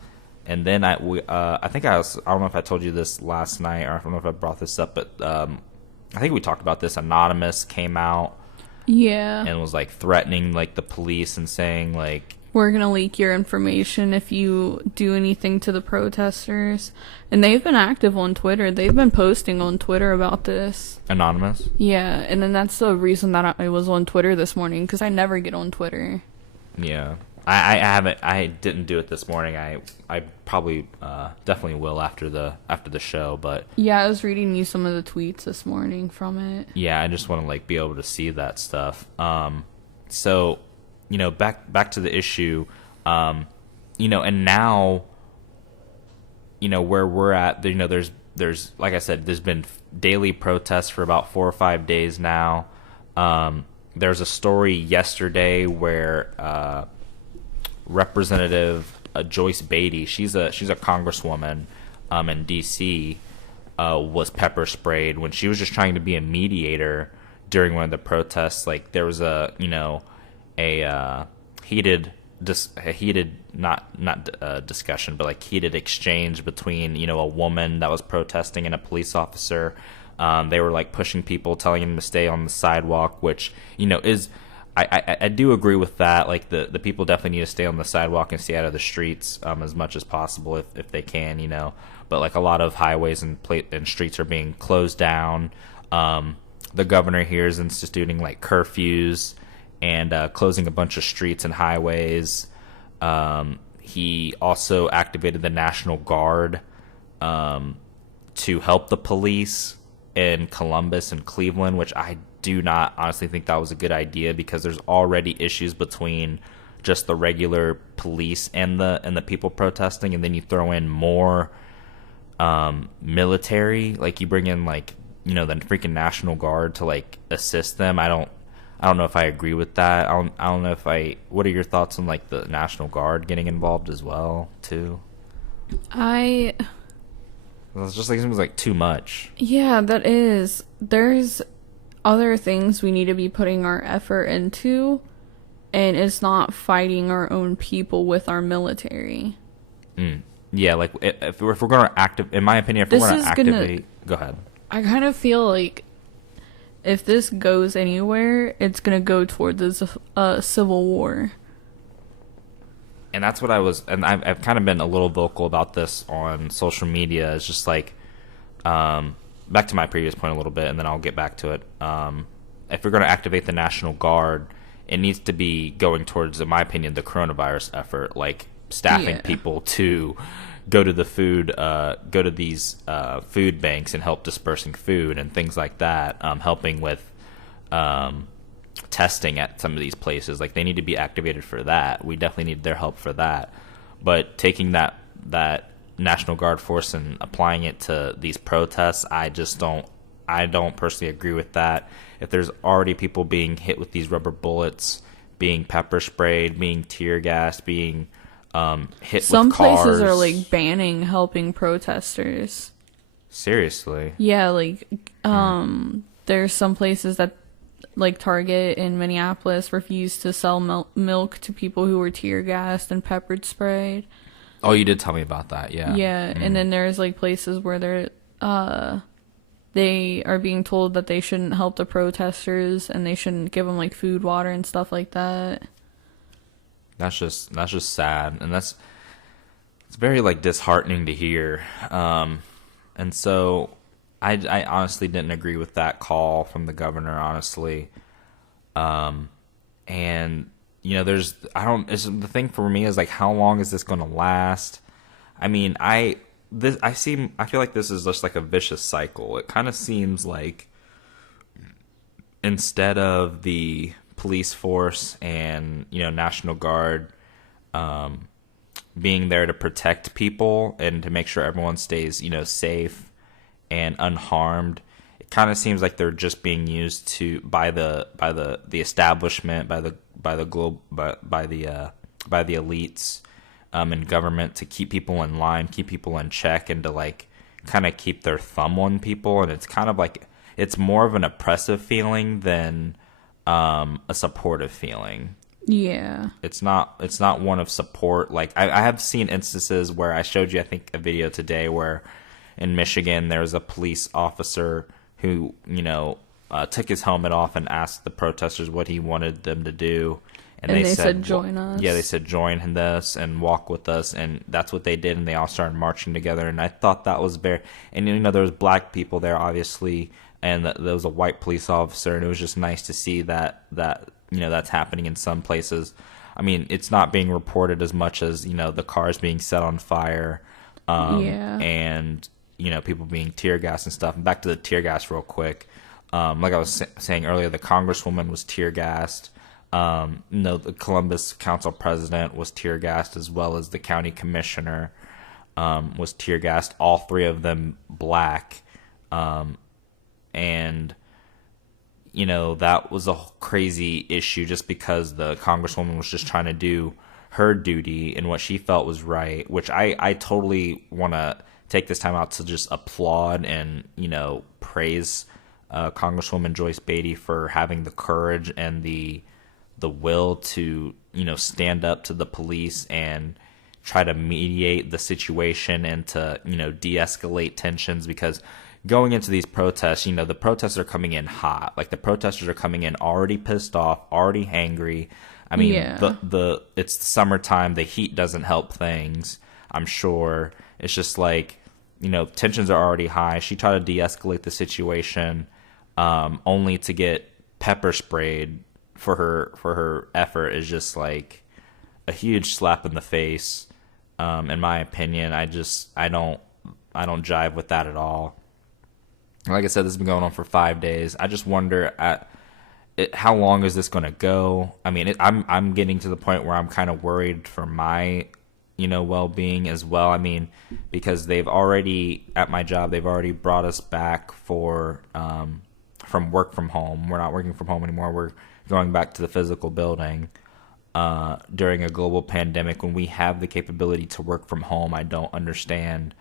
And then I don't know if I told you this last night, or I don't know if I brought this up, but I think we talked about this. Anonymous came out, and was like threatening like the police and saying like, we're gonna leak your information if you do anything to the protesters. And they've been active on Twitter. They've been posting on Twitter about this. Anonymous? Yeah, and then that's the reason that I was on Twitter this morning, because I never get on Twitter. Yeah. I haven't. I didn't do it this morning. I probably definitely will after the show. But yeah, I was reading you some of the tweets this morning from it. Yeah, I just want to like be able to see that stuff. So, back to the issue. And now, where we're at. There's like I said, there's been daily protests for about 4 or 5 days now. There's a story yesterday where Representative Joyce Beatty, she's a congresswoman in D.C., was pepper sprayed when she was just trying to be a mediator during one of the protests. Like, there was a heated discussion, but like heated exchange between a woman that was protesting and a police officer. They were like pushing people, telling them to stay on the sidewalk, which is. I do agree with that. Like, the people definitely need to stay on the sidewalk and stay out of the streets as much as possible if they can, But like a lot of highways and streets are being closed down. The governor here is instituting like curfews and closing a bunch of streets and highways. He also activated the National Guard to help the police in Columbus and Cleveland, which I do not honestly think that was a good idea, because there's already issues between just the regular police and the people protesting, and then you throw in more military. Like, you bring in like the freaking National Guard to like assist them. I don't know if I agree with that. I don't know if what are your thoughts on like the National Guard getting involved as well too? It's just like, it seems like too much. Yeah, that is. There's other things we need to be putting our effort into, and it's not fighting our own people with our military. Yeah, like if we're going to in my opinion, if we're going to activate, go ahead. I kind of feel like if this goes anywhere, it's going to go towards a civil war. And that's what I've kind of been a little vocal about this on social media. It's just like, back to my previous point a little bit, and then I'll get back to it. If we're going to activate the National Guard, it needs to be going towards, in my opinion, the coronavirus effort, like staffing people to go to these food banks and help dispersing food and things like that, helping with testing at some of these places. Like, they need to be activated for that. We definitely need their help for that. But taking that National Guard force and applying it to these protests, I don't personally agree with that. If there's already people being hit with these rubber bullets, being pepper sprayed, being tear gassed, being hit some with cars. Some places are like banning helping protesters. Seriously? Yeah, like there's some places that, like Target in Minneapolis, refused to sell milk to people who were tear gassed and pepper sprayed. Oh, you did tell me about that, yeah. Yeah, and then there's like places where they are being told that they shouldn't help the protesters and they shouldn't give them like food, water, and stuff like that. That's just sad, and it's very like disheartening to hear. And so I honestly didn't agree with that call from the governor, honestly. And there's the thing for me is like, how long is this going to last? I mean, I feel like this is just like a vicious cycle. It kind of seems like instead of the police force and National Guard being there to protect people and to make sure everyone stays safe and unharmed, it kind of seems like they're just being used to by the establishment, by the elites in government, to keep people in line, keep people in check, and to like kind of keep their thumb on people. And it's kind of like, it's more of an oppressive feeling than a supportive feeling. Yeah. It's not one of support. Like I have seen instances where I showed you, I think, a video today where in Michigan there was a police officer who took his helmet off and asked the protesters what he wanted them to do. And they said, join us. Yeah, they said, join this and walk with us. And that's what they did. And they all started marching together. And I thought that was very... And, there was black people there, obviously. And there was a white police officer. And it was just nice to see that that's happening in some places. I mean, it's not being reported as much as, the cars being set on fire. And, people being tear gassed and stuff. And back to the tear gas real quick. Like I was saying earlier, the congresswoman was tear gassed. The Columbus Council president was tear gassed, as well as the county commissioner was tear gassed. All three of them black, and that was a crazy issue just because the congresswoman was just trying to do her duty and what she felt was right. Which I totally want to take this time out to just applaud and praise Congresswoman Joyce Beatty for having the courage and the will to stand up to the police and try to mediate the situation and to de-escalate tensions, because going into these protests, the protests are coming in hot. Like the protesters are coming in already pissed off, already hangry. I mean, it's the summertime, the heat doesn't help things, I'm sure. It's just like, tensions are already high. She tried to de-escalate the situation only to get pepper sprayed for her effort. Is just like a huge slap in the face. In my opinion, I don't jive with that at all. Like I said, this has been going on for 5 days. I just wonder how long is this going to go? I mean, I'm getting to the point where I'm kind of worried for my well-being as well. I mean, because they've already, at my job, they've already brought us back from work from home. We're not working from home anymore. We're going back to the physical building during a global pandemic when we have the capability to work from home. I don't understand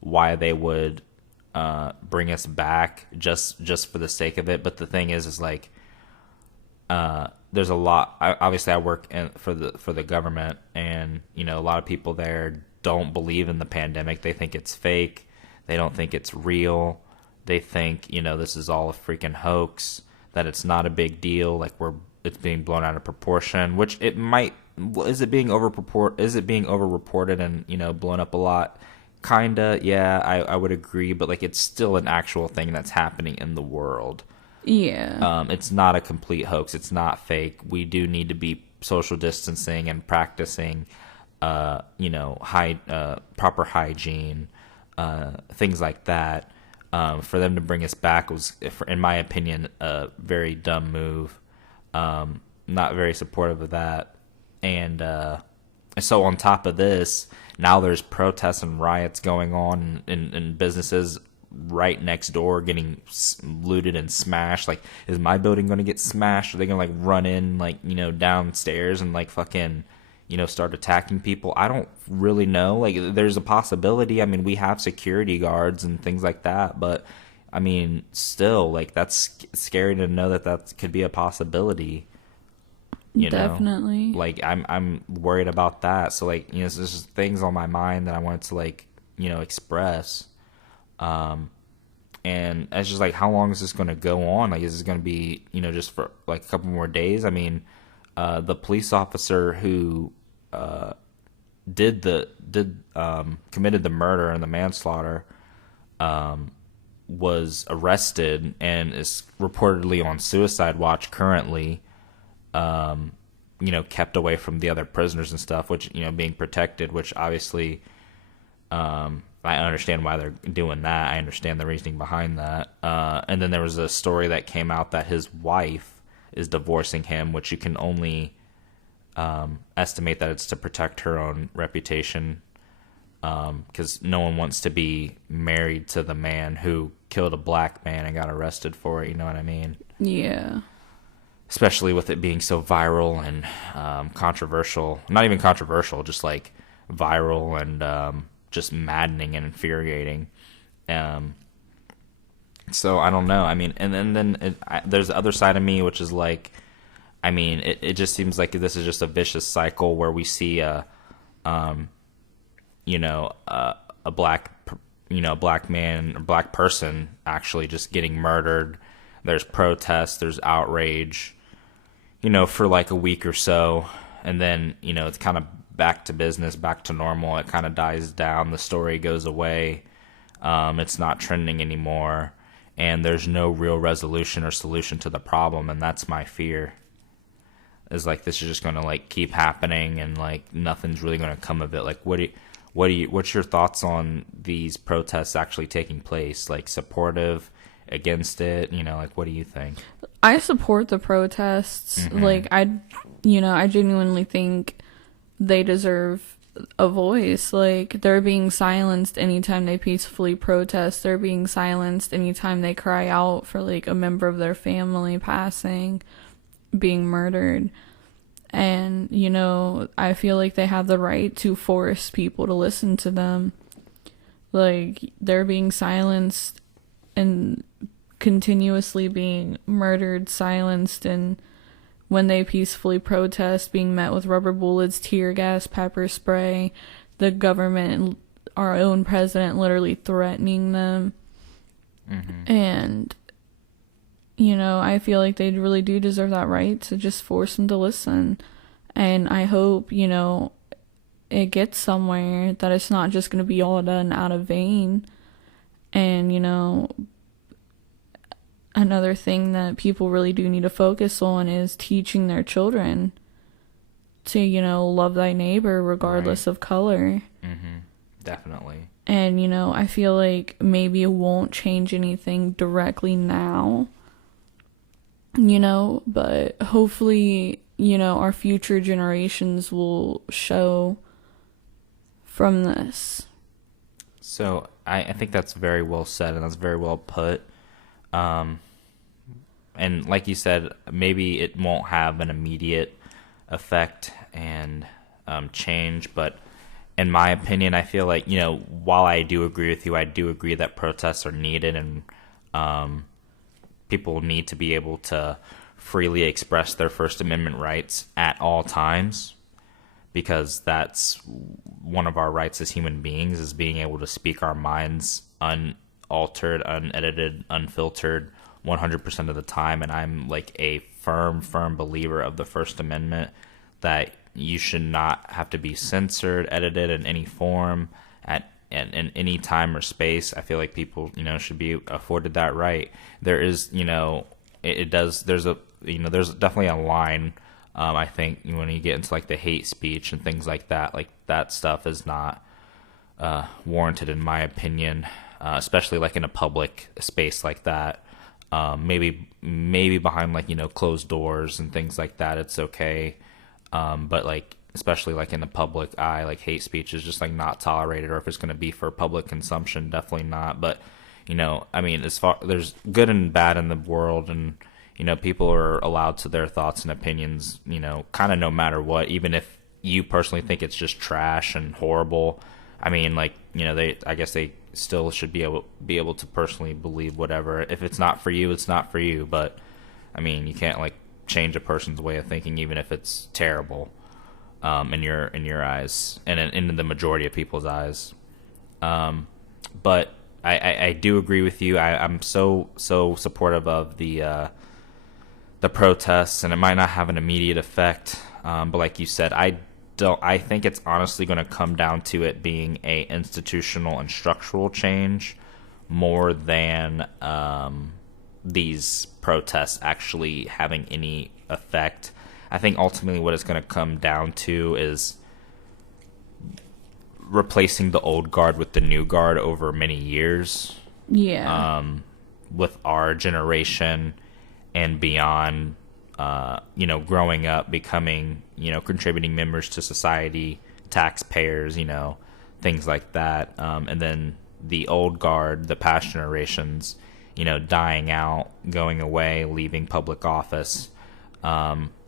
why they would bring us back just for the sake of it. But the thing is like, there's a lot. Obviously, I work for the government, and a lot of people there don't believe in the pandemic. They think it's fake. They don't think it's real. They think this is all a freaking hoax. That it's not a big deal. Like it's being blown out of proportion. Which it might. Is it being overreported and blown up a lot? Kinda. Yeah, I would agree. But like, it's still an actual thing that's happening in the world. Yeah. It's not a complete hoax. It's not fake. We do need to be social distancing and practicing, proper hygiene, things like that. For them to bring us back was, in my opinion, a very dumb move. Not very supportive of that. And so on top of this, now there's protests and riots going on in businesses right next door getting looted and smashed. Like, is my building going to get smashed? Are they going to like run in downstairs and like fucking start attacking people? I don't really know. Like, there's a possibility. I mean, we have security guards and things like that, but I mean, still, like, that's scary to know that could be a possibility. Definitely. Like, I'm worried about that. So like, there's just things on my mind that I wanted to like express. And it's just like, how long is this going to go on? Like, is this going to be, just for like a couple more days? I mean, the police officer who, committed the murder and the manslaughter, was arrested and is reportedly on suicide watch currently. kept away from the other prisoners and stuff, which, being protected, which obviously, I understand why they're doing that. I understand the reasoning behind that. And then there was a story that came out that his wife is divorcing him, which you can only estimate that it's to protect her own reputation, because no one wants to be married to the man who killed a black man and got arrested for it. You know what I mean? Yeah. Especially with it being so viral and controversial. Not even controversial, just like viral and just maddening and infuriating. So I don't know. I mean, and then there's the other side of me, which is like, I mean, it just seems like this is just a vicious cycle where we see a black man or black person actually just getting murdered. There's protests, there's outrage, for like a week or so, and then it's kind of back to business, back to normal. It kind of dies down, the story goes away, it's not trending anymore, and there's no real resolution or solution to the problem. And that's my fear, is like this is just going to like keep happening and like nothing's really going to come of it. Like what's your thoughts on these protests actually taking place? Like supportive, against it, like what do you think? I support the protests. Mm-hmm. Like I genuinely think they deserve a voice. Like they're being silenced anytime they peacefully protest. They're being silenced anytime they cry out for like a member of their family passing, being murdered. And I feel like they have the right to force people to listen to them. Like they're being silenced and continuously being murdered, silenced, and when they peacefully protest, being met with rubber bullets, tear gas, pepper spray, the government, our own president literally threatening them. Mm-hmm. And I feel like they really do deserve that right to just force them to listen. And I hope it gets somewhere, that it's not just going to be all done out of vain. And another thing that people really do need to focus on is teaching their children to, love thy neighbor regardless of color. Mm-hmm. Definitely. And, I feel like maybe it won't change anything directly now, but hopefully, our future generations will show from this. So I think that's very well said, and that's very well put. And like you said, maybe it won't have an immediate effect and change, but in my opinion, I feel like, while I do agree with you, I do agree that protests are needed, and people need to be able to freely express their First Amendment rights at all times, because that's one of our rights as human beings, is being able to speak our minds unaltered, unedited, unfiltered 100% of the time. And I'm like a firm believer of the First Amendment, that you should not have to be censored, edited in any form in any time or space. I feel like people, should be afforded that right. There is, there's definitely a line. I think when you get into like the hate speech and things like that stuff is not warranted in my opinion, especially like in a public space like that. Maybe behind like, closed doors and things like that, it's okay. But like, especially like in the public eye, like hate speech is just like not tolerated, or if it's going to be for public consumption, definitely not. But, I mean, there's good and bad in the world, and, people are allowed to their thoughts and opinions, kind of no matter what, even if you personally think it's just trash and horrible. I mean, like, I guess they still should be able to personally believe whatever. If it's not for you, it's not for you. But I mean, you can't like change a person's way of thinking, even if it's terrible, in your eyes, and in the majority of people's eyes. But I do agree with you. I'm so supportive of the protests, and it might not have an immediate effect. But like you said, I think it's honestly going to come down to it being a institutional and structural change more than these protests actually having any effect. I think ultimately what it's going to come down to is replacing the old guard with the new guard over many years. Yeah. With our generation and beyond, growing up, becoming, contributing members to society, taxpayers, things like that. And then the old guard, the past generations, dying out, going away, leaving public office,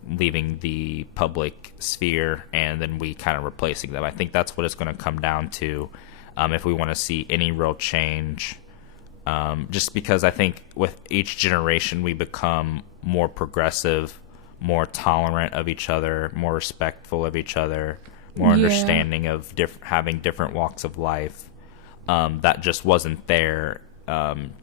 leaving the public sphere, and then we kind of replacing them. I think that's what it's going to come down to if we want to see any real change. Just because I think with each generation we become more progressive, more tolerant of each other, more respectful of each other, more understanding of having different walks of life. That just wasn't there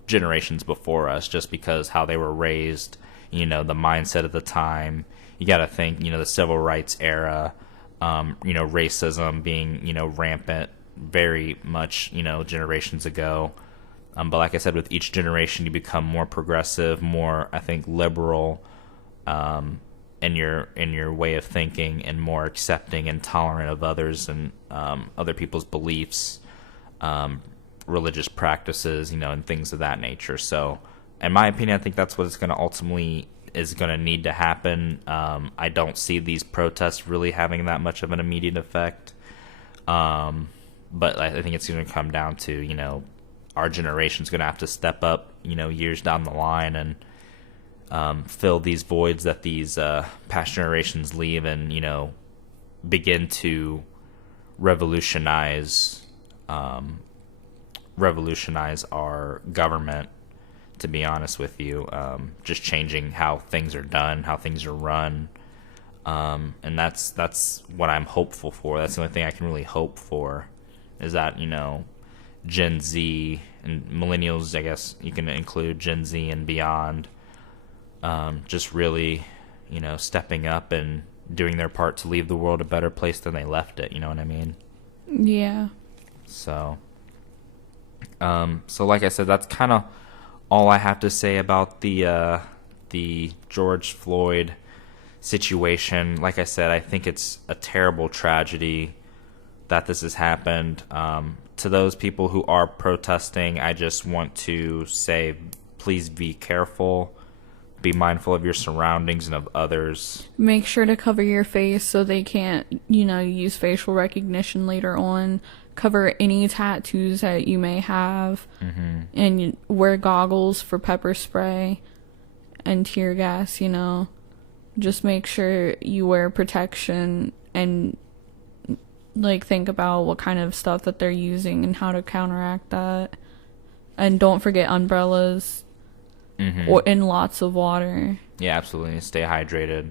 generations before us, just because how they were raised, the mindset of the time. You got to think, the civil rights era, racism being, rampant very much, generations ago. But like I said, with each generation, you become more progressive, more, I think, liberal in your way of thinking, and more accepting and tolerant of others and other people's beliefs, religious practices, and things of that nature. So, in my opinion, I think that's what it's going to ultimately is going to need to happen. I don't see these protests really having that much of an immediate effect. But I think it's going to come down to, our generation's going to have to step up, years down the line and fill these voids that these past generations leave, and, begin to revolutionize our government, to be honest with you. Just changing how things are done, how things are run. And that's what I'm hopeful for. That's the only thing I can really hope for, is that, Gen Z and millennials, I guess you can include Gen Z and beyond, just really, stepping up and doing their part to leave the world a better place than they left it. You know what I mean? Yeah. So like I said, that's kind of all I have to say about the George Floyd situation. Like I said, I think it's a terrible tragedy that this has happened. To those people who are protesting, I just want to say, please be careful. Be mindful of your surroundings and of others. Make sure to cover your face so they can't, use facial recognition later on. Cover any tattoos that you may have. Mm-hmm. And wear goggles for pepper spray and tear gas, Just make sure you wear protection and think about what kind of stuff that they're using and how to counteract that. And don't forget umbrellas. Mm-hmm. Or in lots of water. Yeah, absolutely. Stay hydrated.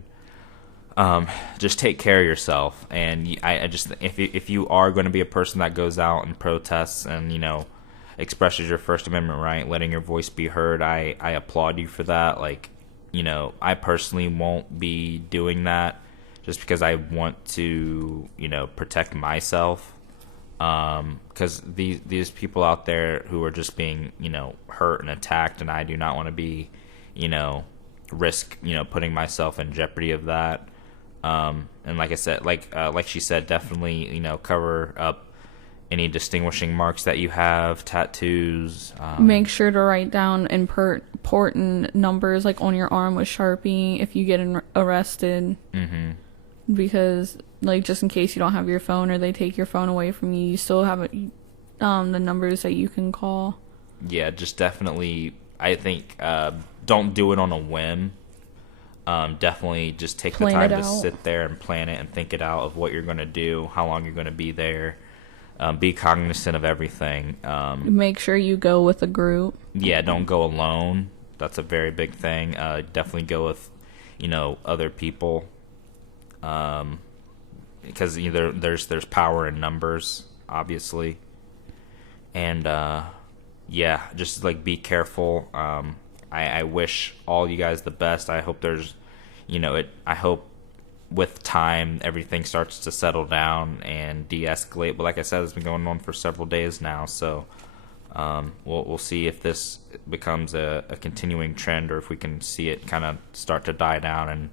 Just take care of yourself. And I just, if you are going to be a person that goes out and protests and, expresses your First Amendment right, letting your voice be heard, I applaud you for that. I personally won't be doing that, just because I want to, protect myself. Because these people out there who are just being, hurt and attacked, and I do not want to be, risk, putting myself in jeopardy of that. And like I said, like she said, definitely, cover up any distinguishing marks that you have, tattoos. Make sure to write down important numbers, on your arm with Sharpie if you get arrested. Mm-hmm. Because, just in case you don't have your phone or they take your phone away from you, you still have the numbers that you can call. Yeah, just definitely, I think, don't do it on a whim. Definitely just take the time to sit there and plan it and think it out of what you're going to do, how long you're going to be there. Be cognizant of everything. Make sure you go with a group. Yeah, don't go alone. That's a very big thing. Definitely go with, other people. Because there's power in numbers, obviously, and just be careful. I wish all you guys the best. I hope there's, I hope with time everything starts to settle down and de-escalate. But like I said, it's been going on for several days now, so we'll see if this becomes a continuing trend, or if we can see it kind of start to die down and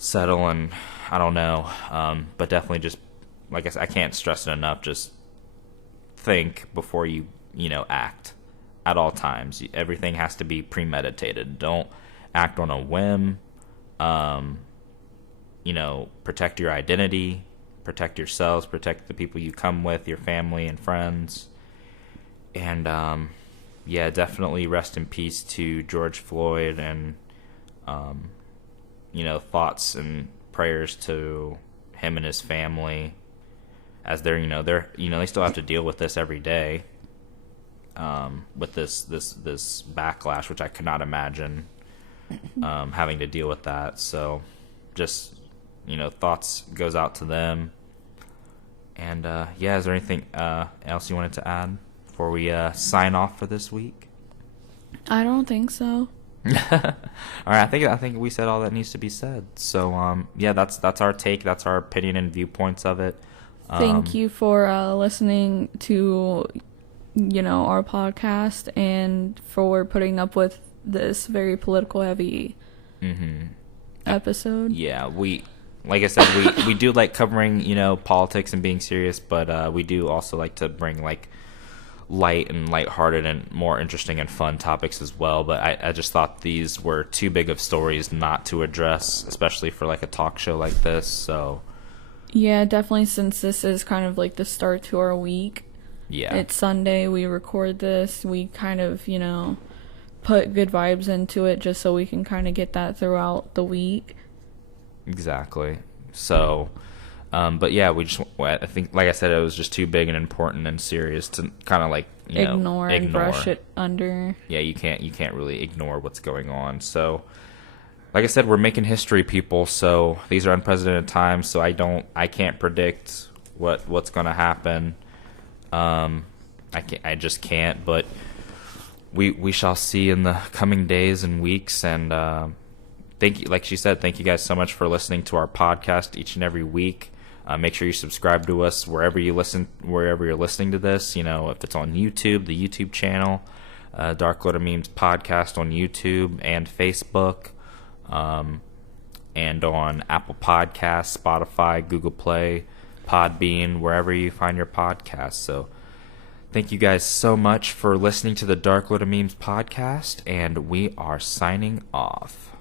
settle, and I don't know, but definitely just, like I said, I can't stress it enough, just think before you act at all times. Everything has to be premeditated. Don't act on a whim. Protect your identity, protect yourselves, protect the people you come with, your family and friends. And definitely rest in peace to George Floyd, and thoughts and prayers to him and his family, as they still have to deal with this every day, with this backlash, which I could not imagine having to deal with that. So just thoughts goes out to them. And is there anything else you wanted to add before we sign off for this week? I don't think so. All right, I think we said all that needs to be said. So that's our take, that's our opinion and viewpoints of it. Thank you for listening to our podcast, and for putting up with this very political heavy episode. Yeah, like I said, we do like covering politics and being serious, but we do also like to bring like light and lighthearted and more interesting and fun topics as well. But I just thought these were too big of stories not to address, especially for like a talk show like this. So yeah, definitely, since this is kind of like the start to our week. Yeah, it's Sunday, we record this, we kind of put good vibes into it just so we can kind of get that throughout the week. Exactly. So but yeah, I think, like I said, it was just too big and important and serious to kind of like ignore and brush it under. Yeah, you can't really ignore what's going on. So like I said, we're making history, people. So these are unprecedented times. So I can't predict what's going to happen. I just can't. But we shall see in the coming days and weeks. And thank you, like she said, thank you guys so much for listening to our podcast each and every week. Make sure you subscribe to us wherever you're listening to this. If it's on YouTube, the YouTube channel, Dark Lord of Memes podcast on YouTube and Facebook, and on Apple Podcasts, Spotify, Google Play, Podbean, wherever you find your podcasts. So thank you guys so much for listening to the Dark Lord of Memes podcast, and we are signing off.